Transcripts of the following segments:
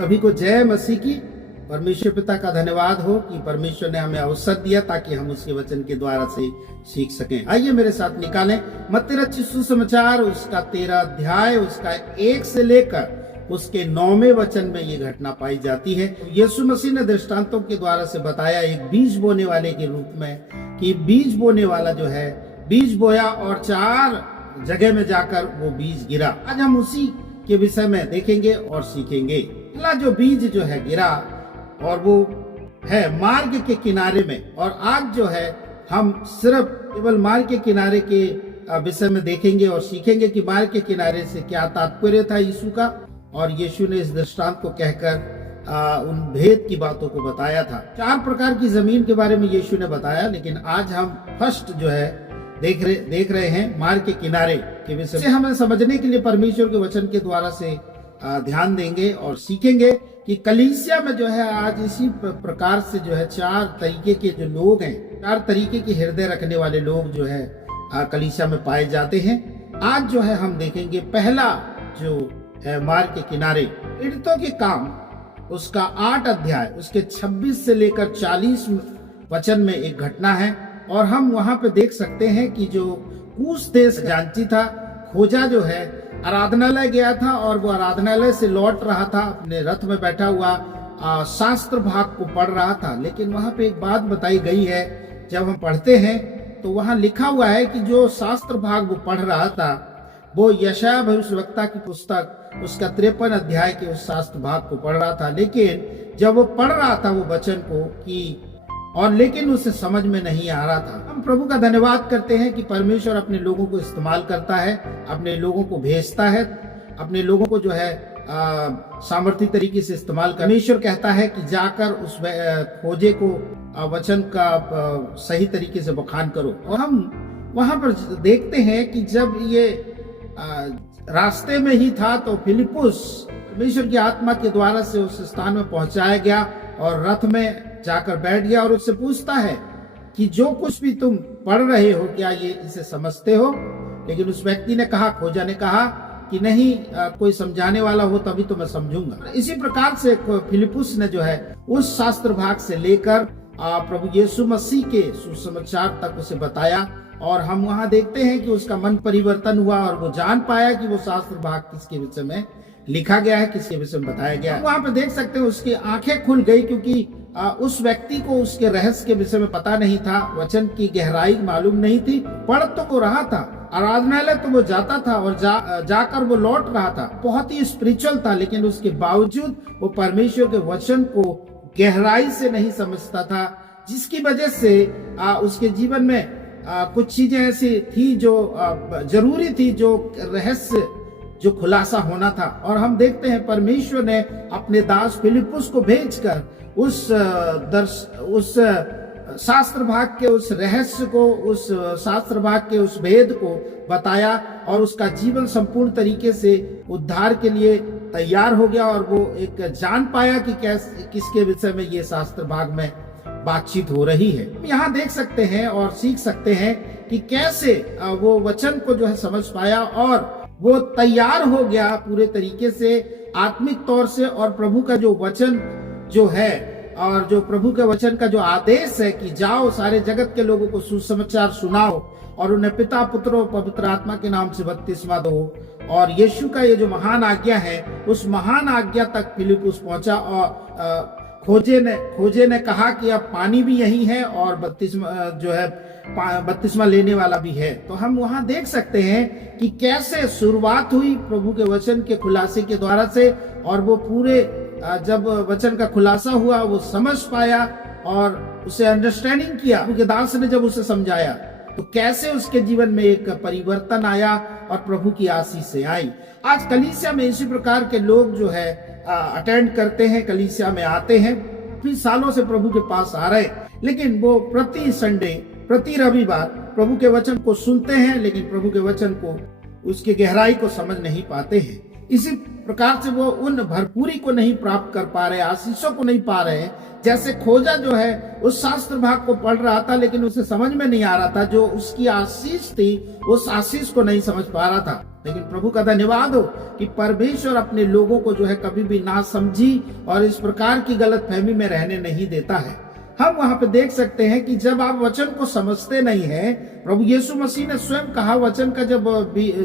सभी को जय मसीह की। परमेश्वर पिता का धन्यवाद हो कि परमेश्वर ने हमें अवसर दिया ताकि हम उसके वचन के द्वारा से सीख सकें। आइए मेरे साथ निकालें मत्ती रचित सुसमाचार उसका 13 अध्याय उसका 1 से लेकर उसके 9वें वचन में ये घटना पाई जाती है। यीशु मसीह ने दृष्टांतों के द्वारा से बताया एक बीज बोने वाले के रूप में कि बीज बोने वाला जो है बीज बोया और 4 जगह में जाकर वो बीज गिरा। आज हम उसी के विषय में देखेंगे और सीखेंगे। पहला जो बीज जो है गिरा और वो है मार्ग के किनारे में, और आज जो है हम सिर्फ केवल मार्ग के किनारे के विषय में देखेंगे और सीखेंगे कि मार्ग के किनारे से क्या तात्पर्य था यीशु का। और यीशु ने इस दृष्टांत को कहकर उन भेद की बातों को बताया था। 4 प्रकार की जमीन के बारे में यीशु ने बताया, लेकिन आज हम फर्स्ट जो है देख रहे हैं मार्ग के किनारे के विषय में। हमें समझने के लिए परमेश्वर के वचन के द्वारा से ध्यान देंगे और सीखेंगे कि कलीसिया में जो है आज इसी प्रकार से जो है 4 तरीके के जो लोग हैं, 4 तरीके के हृदय रखने वाले लोग जो है कलीसिया में पाए जाते हैं। आज जो है हम देखेंगे पहला जो है मार्ग के किनारे पीड़ितों के काम उसका 8 अध्याय उसके 26 से लेकर 40 वचन में एक घटना है। और हम वहां पे देख सकते हैं कि जो कूश देश जानची था, खोजा जो है आराधनालय गया था और वो आराधनालय से लौट रहा था, अपने रथ में बैठा हुआ शास्त्र भाग को पढ़ रहा था। लेकिन वहां पे एक बात बताई गई है, जब हम पढ़ते हैं तो वहां लिखा हुआ है कि जो शास्त्र भाग वो पढ़ रहा था वो यशायाह भविष्यवक्ता की पुस्तक उसका 53 अध्याय के उस शास्त्र भाग को पढ़ रहा था। लेकिन जब वो पढ़ रहा था वो वचन को लेकिन उसे समझ में नहीं आ रहा था। हम प्रभु का धन्यवाद करते हैं कि परमेश्वर अपने लोगों को इस्तेमाल करता है, अपने लोगों को भेजता है, अपने लोगों को जो है सामर्थ्य तरीके से इस्तेमाल कर। परमेश्वर कहता है कि जाकर उस खोजे को वचन का सही तरीके से बखान करो। और हम वहां पर देखते हैं कि जब ये रास्ते में ही था तो फिलिपुस परमेश्वर की आत्मा के द्वारा से उस स्थान में पहुंचाया गया और रथ में जाकर बैठ गया और उससे पूछता है कि जो कुछ भी तुम पढ़ रहे हो क्या ये इसे समझते हो? लेकिन उस व्यक्ति ने कहा, खोजा ने कहा कि नहीं, कोई समझाने वाला हो तभी तो मैं समझूंगा। इसी प्रकार से फिलिपुस ने जो है उस शास्त्र भाग से लेकर प्रभु यीशु मसीह के सुसमाचार तक उसे बताया। और हम वहां देखते हैं कि उसका मन परिवर्तन हुआ और वो जान पाया कि वो शास्त्र भाग किसके विषय में लिखा गया है, किसके विषय में बताया गया है। वहां पे देख सकते हैं उसकी आंखें खुल गई, क्योंकि उस व्यक्ति को उसके रहस्य के विषय में पता नहीं था, वचन की गहराई मालूम नहीं थी। पढ़ तो वो रहा था, आराधनालय तो वो जाता था और जाकर वो लौट रहा था, बहुत ही स्पिरिचुअल था, लेकिन उसके बावजूद वो परमेश्वर के वचन को गहराई से नहीं समझता था, जिसकी वजह से उसके जीवन में कुछ चीजें ऐसी थी जो जरूरी थी, जो रहस्य जो खुलासा होना था। और हम देखते हैं परमेश्वर ने अपने दास फिलिपुस को भेजकर उस शास्त्र भाग के उस रहस्य को, उस शास्त्र भाग के उस भेद को बताया और उसका जीवन संपूर्ण तरीके से उद्धार के लिए तैयार हो गया। और वो एक जान पाया कि किसके विषय में ये शास्त्र भाग में बातचीत हो रही है। यहाँ देख सकते हैं और सीख सकते हैं कि कैसे वो वचन को जो है समझ पाया और वो तैयार हो गया पूरे तरीके से आत्मिक तौर से। और प्रभु का जो वचन जो है और जो प्रभु के वचन का जो आदेश है कि जाओ सारे जगत के लोगों को सुसमाचार सुनाओ और उन्हें पिता पुत्र और पवित्र आत्मा के नाम से बपतिस्मा दो। और यीशु का ये जो महान आज्ञा है उस महान आज्ञा तक फिलिपुस पहुंचा। और खोजे ने कहा कि अब पानी भी यही है और बपतिस्मा लेने वाला भी है। तो हम वहां देख सकते हैं कि कैसे शुरुआत हुई प्रभु के वचन के खुलासे के द्वारा से। और वो पूरे जब वचन का खुलासा हुआ वो समझ पाया और उसे अंडरस्टैंडिंग किया, प्रभु के दास ने जब उसे समझाया तो कैसे उसके जीवन में एक परिवर्तन आया और प्रभु की आशीष से आई। आज कलीसिया में इसी प्रकार के लोग जो है अटेंड करते हैं, कलीसिया में आते हैं, काफी सालों से प्रभु के पास आ रहे, लेकिन वो प्रति संडे प्रति रविवार प्रभु के वचन को सुनते हैं, लेकिन प्रभु के वचन को उसकी गहराई को समझ नहीं पाते हैं। इसी प्रकार से वो उन भरपूरी को नहीं प्राप्त कर पा रहे, आशीषों को नहीं पा रहे। जैसे खोजा जो है उस शास्त्र भाग को पढ़ रहा था लेकिन उसे समझ में नहीं आ रहा था, जो उसकी आशीष थी उस आशीष को नहीं समझ पा रहा था। लेकिन प्रभु का धन्यवाद हो कि परमेश्वर अपने लोगों को जो है कभी भी ना समझी और इस प्रकार की गलतफहमी में रहने नहीं देता है। हम वहां पे देख सकते हैं कि जब आप वचन को समझते नहीं है, प्रभु यीशु मसीह ने स्वयं कहा वचन का जब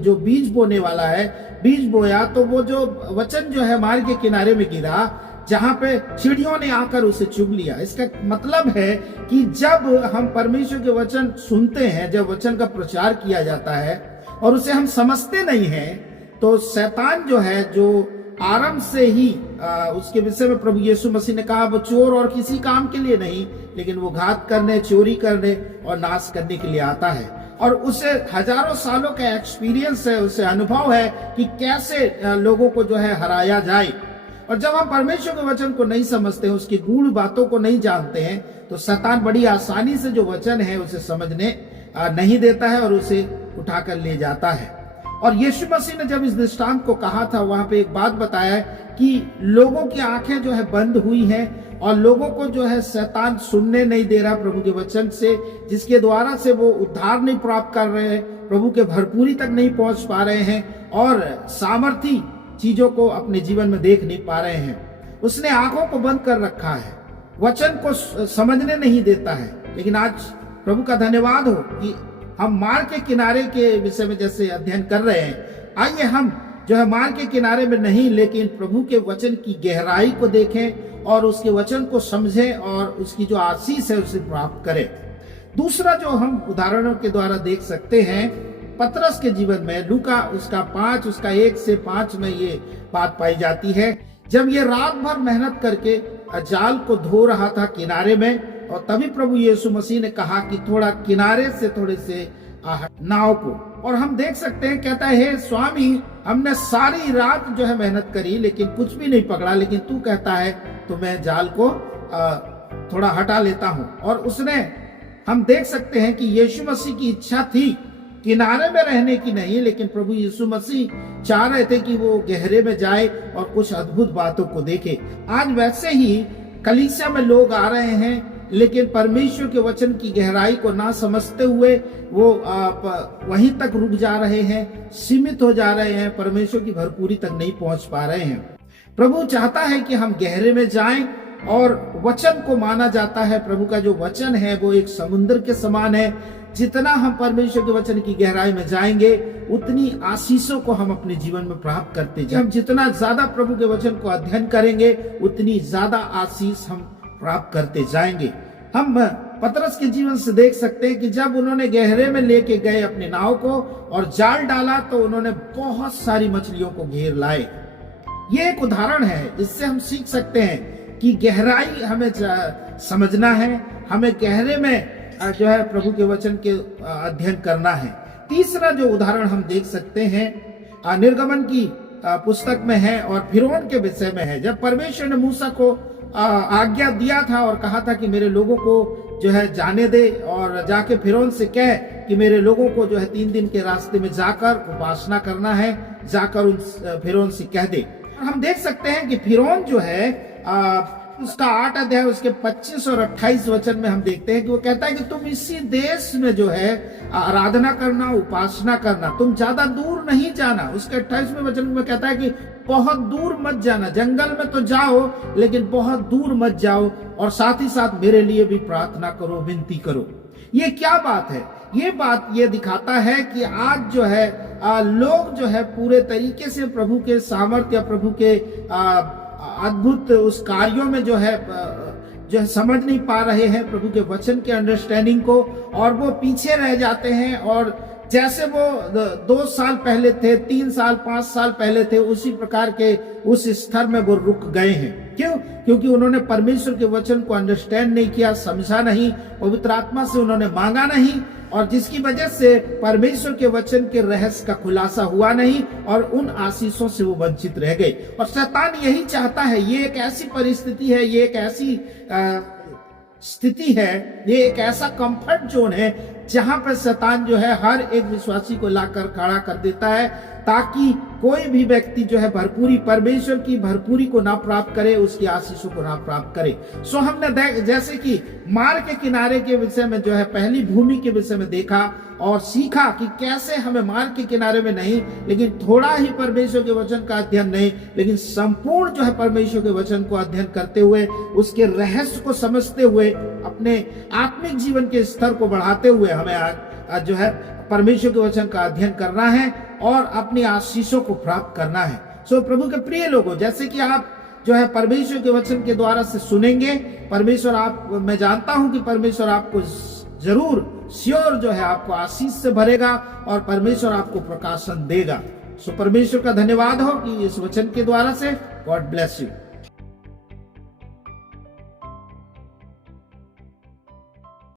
जो बीज बोने वाला है, बीज बोया तो वो जो वचन जो है मार्ग के किनारे में गिरा, जहां पे चिड़ियों ने आकर उसे चुग लिया। इसका मतलब है कि जब हम परमेश्वर के वचन सुनते हैं, जब वचन का प्रचार किया जाता है और उसे हम समझते नहीं हैं, तो शैतान जो है, जो आरंभ से ही उसके विषय में प्रभु यीशु मसीह ने कहा वो चोर और किसी काम के लिए नहीं, लेकिन वो घात करने, चोरी करने और नाश करने के लिए आता है। और उसे हजारों सालों का एक्सपीरियंस है, उसे अनुभव है कि कैसे लोगों को जो है हराया जाए। और जब हम परमेश्वर के वचन को नहीं समझते हैं, उसकी गूढ़ बातों को नहीं जानते हैं, तो शैतान बड़ी आसानी से जो वचन है उसे समझने नहीं देता है और उसे उठाकर ले जाता है। और यीशु मसीह ने जब इस दृष्टांत को कहा था, वहां पे एक बात बताया कि लोगों की आंखें जो है बंद हुई हैं और लोगों को जो है शैतान सुनने नहीं दे रहा प्रभु के वचन से, जिसके द्वारा से वो उद्धार नहीं प्राप्त कर रहे हैं, प्रभु के भरपूरी तक नहीं पहुंच पा रहे हैं और सामर्थी चीजों को अपने जीवन में देख नहीं पा रहे हैं। उसने आंखों को बंद कर रखा है, वचन को समझने नहीं देता है। लेकिन आज प्रभु का धन्यवाद हो कि हम मार्ग के किनारे के विषय में जैसे अध्ययन कर रहे हैं, आइए हम जो है मार्ग के किनारे में नहीं, लेकिन प्रभु के वचन की गहराई को देखें और उसके वचन को समझें और उसकी जो आशीष है उसे प्राप्त करें। दूसरा जो हम उदाहरणों के द्वारा देख सकते हैं, पतरस के जीवन में लूका उसका 5 उसका 1 से 5 में ये बात पाई जाती है। जब ये रात भर मेहनत करके जाल को धो रहा था किनारे में, और तभी प्रभु यीशु मसीह ने कहा कि थोड़ा किनारे से थोड़े से नाव को, और हम देख सकते हैं, कहता है हे स्वामी, हमने सारी रात जो है मेहनत करी लेकिन कुछ भी नहीं पकड़ा, लेकिन तू कहता है तो मैं जाल को थोड़ा हटा लेता हूं। और उसने, हम देख सकते हैं कि यीशु मसीह की इच्छा थी किनारे में रहने की नहीं, लेकिन प्रभु यीशु मसीह चाह रहे थे कि वो गहरे में जाए और कुछ अद्भुत बातों को देखे। आज वैसे ही कलीसिया में लोग आ रहे हैं लेकिन परमेश्वर के वचन की गहराई को ना समझते हुए वो वहीं तक रुक जा रहे हैं, सीमित हो जा रहे हैं, परमेश्वर की भरपूरी तक नहीं पहुंच पा रहे हैं। प्रभु चाहता है कि हम गहरे में जाएं और वचन को माना जाता है। प्रभु का जो वचन है वो एक समुद्र के समान है। जितना हम परमेश्वर के वचन की गहराई में जाएंगे उतनी आशीषों को हम अपने जीवन में प्राप्त करते जाएंगे। हम जितना ज्यादा प्रभु के वचन को अध्ययन करेंगे उतनी ज्यादा आशीष हम प्राप्त करते जाएंगे। हम पतरस के जीवन से देख सकते हैं कि जब उन्होंने गहरे में लेके गए अपने नाव को और जाल डाला तो उन्होंने बहुत सारी मछलियों को घेर लाए। ये एक उदाहरण है जिससे हम सीख सकते हैं कि गहराई हमें समझना है, हमें गहरे में जो है प्रभु के वचन के अध्ययन करना है। तीसरा जो उदाहरण हम देख सकते हैं निर्गमन की पुस्तक में है और फिरौन के विषय में है। जब परमेश्वर ने मूसा को आज्ञा दिया था और कहा था कि मेरे लोगों को जो है जाने दे और जाके फिरौन से कह कि मेरे लोगों को जो है 3 दिन के रास्ते में जाकर उपासना करना है, जाकर उन फिरौन से कह दे। हम देख सकते हैं कि फिरौन जो है उसका 8 अध्याय उसके 25 और 28 वचन में हम देखते हैं कि वो कहता है कि तुम इसी देश में जो है आराधना करना, उपासना करना, तुम ज्यादा दूर नहीं जाना। उसके 28वें वचन में कहता है कि बहुत दूर मत जाना, जंगल में तो जाओ लेकिन बहुत दूर मत जाओ, और साथ ही साथ मेरे लिए भी प्रार्थना करो, विनती करो। ये क्या बात है? ये बात ये दिखाता है कि आज जो है लोग जो है पूरे तरीके से प्रभु के सामर्थ्य, प्रभु के अद्भुत उस कार्यों में जो है समझ नहीं पा रहे हैं प्रभु के वचन के अंडरस्टैंडिंग को, और वो पीछे रह जाते हैं। और जैसे वो 2 साल पहले थे, 3 साल 5 साल पहले थे, उसी प्रकार के उस स्तर में वो रुक गए हैं। क्यों? क्योंकि उन्होंने परमेश्वर के वचन को अंडरस्टैंड नहीं किया, समझा नहीं, पवित्र आत्मा से उन्होंने मांगा नहीं, और जिसकी वजह से परमेश्वर के वचन के रहस्य का खुलासा हुआ नहीं और उन आशीषों से वो वंचित रह गए। और शैतान यही चाहता है, ये एक ऐसी परिस्थिति है, ये एक ऐसी स्थिति है, ये एक ऐसा कंफर्ट जोन है जहां पर शैतान जो है हर एक विश्वासी को लाकर खड़ा कर देता है, ताकि कोई भी व्यक्ति जो है भरपूरी, परमेश्वर की भरपूरी को ना प्राप्त करे, उसकी आशीषों को ना प्राप्त करे। सो हमने जैसे कि मार्ग के किनारे के विषय में जो है पहली भूमि के विषय में देखा और सीखा कि कैसे हमें मार्ग के किनारे में नहीं, लेकिन थोड़ा ही परमेश्वर के वचन का अध्ययन नहीं, लेकिन संपूर्ण जो है परमेश्वर के वचन को अध्ययन करते हुए, उसके रहस्य को समझते हुए, अपने आत्मिक जीवन के स्तर को बढ़ाते हुए हमें आज जो है परमेश्वर के वचन का अध्ययन करना है और अपनी आशीषों को प्राप्त करना है। सो प्रभु के प्रिय लोगों, जैसे कि आप जो है परमेश्वर के वचन के द्वारा से सुनेंगे, मैं जानता हूं कि परमेश्वर आपको जरूर श्योर जो है आपको आशीष से भरेगा और परमेश्वर आपको प्रकाशन देगा। सो परमेश्वर का धन्यवाद हो कि इस वचन के द्वारा से। God bless you.